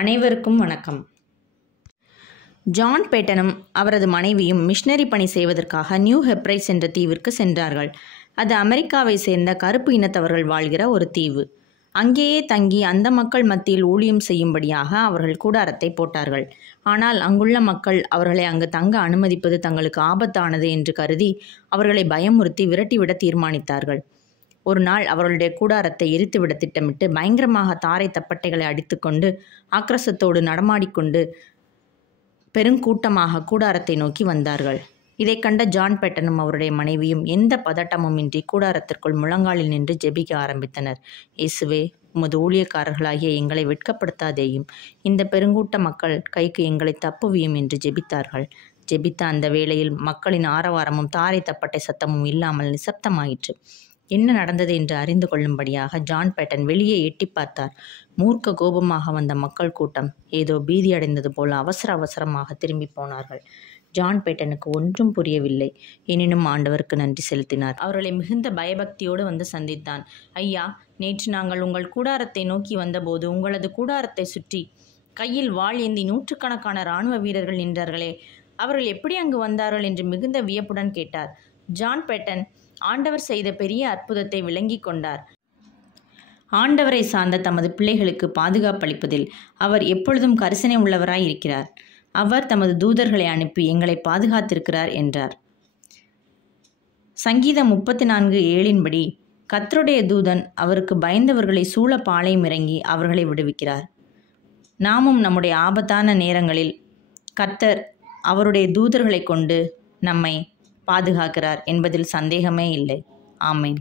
அனைவருக்கும் வணக்கம். ஜான் பேட்டனும் அவரது மனைவியும் மிஷனரி பணி செய்வதற்காக நியூ ஹெப்ரைஸ் என்ற தீவிற்கு சென்றார்கள். அது அமெரிக்காவை சேர்ந்த கருப்பு இனத்தவர்கள் வாழ்கிற ஒரு தீவு. அங்கேயே தங்கி அந்த மக்கள் மத்தியில் ஊழியம் செய்யும்படியாக அவர்கள் கூடாரத்தை போட்டார்கள். ஆனால் அங்குள்ள மக்கள் அவர்களை அங்கு தங்க அனுமதிப்பது தங்களுக்கு ஆபத்தானது என்று கருதி அவர்களை பயமுறுத்தி விரட்டிவிட தீர்மானித்தார்கள். ஒரு நாள் அவர்களுடைய கூடாரத்தை எரித்துவிட திட்டமிட்டு பயங்கரமாக தாரை தப்பட்டைகளை அடித்துக்கொண்டு ஆக்ரோஷத்தோடு நடமாடிக்கொண்டு பெருங்கூட்டமாக கூடாரத்தை நோக்கி வந்தார்கள். இதை கண்ட ஜான் பேட்டனும் அவருடைய மனைவியும் எந்த பதட்டமும் இன்றி கூடாரத்திற்குள் முழங்காலில் நின்று ஜெபிக்க ஆரம்பித்தனர். இயேசுவே, உமது ஊழியக்காரர்களாகிய எங்களை வெட்கப்படுத்தாதேயும், இந்த பெருங்கூட்ட மக்கள் கைக்கு எங்களை தப்புவியும் என்று ஜெபித்தார்கள். ஜெபித்த அந்த வேளையில் மக்களின் ஆரவாரமும் தாரை தப்பட்டை சத்தமும் இல்லாமல் நிசப்தமாயிற்று. என்ன நடந்தது என்று அறிந்து கொள்ளும்படியாக ஜான் பேட்டன் வெளியே எட்டி பார்த்தார். மூர்க்க கோபமாக வந்த மக்கள் கூட்டம் ஏதோ பீதியடைந்தது போல அவசரமாக திரும்பி போனார்கள். ஜான் பேட்டனுக்கு ஒன்றும் புரியவில்லை. எனினும் ஆண்டவருக்கு நன்றி செலுத்தினார். அவர்களை மிகுந்த பயபக்தியோடு வந்து சந்தித்தான். ஐயா, நேற்று நாங்கள் உங்கள் கூடாரத்தை நோக்கி வந்தபோது உங்களது கூடாரத்தை சுற்றி கையில் வாள் ஏந்தி நூற்றுக்கணக்கான இராணுவ வீரர்கள் நின்றார்களே, அவர்கள் எப்படி அங்கு வந்தார்கள் என்று மிகுந்த வியப்புடன் கேட்டார். ஜான் பேட்டன் ஆண்டவர் செய்த பெரிய அற்புதத்தை விளங்கி கொண்டார். ஆண்டவரை சார்ந்த தமது பிள்ளைகளுக்கு பாதுகாப்பளிப்பதில் அவர் எப்பொழுதும் கரிசனை உள்ளவராய் இருக்கிறார். அவர் தமது தூதர்களை அனுப்பி எங்களை பாதுகாத்திருக்கிறார் என்றார். சங்கீதம் 34:7 கர்த்தருடைய தூதன் அவருக்கு பயந்தவர்களை சூழ பாளையம் இறங்கி அவர்களை விடுவிக்கிறார். நாமும் நம்முடைய ஆபத்தான நேரங்களில் கர்த்தர் அவருடைய தூதர்களை கொண்டு நம்மை பாதுகாக்கிறார் என்பதில் சந்தேகமே இல்லை. ஆமென்.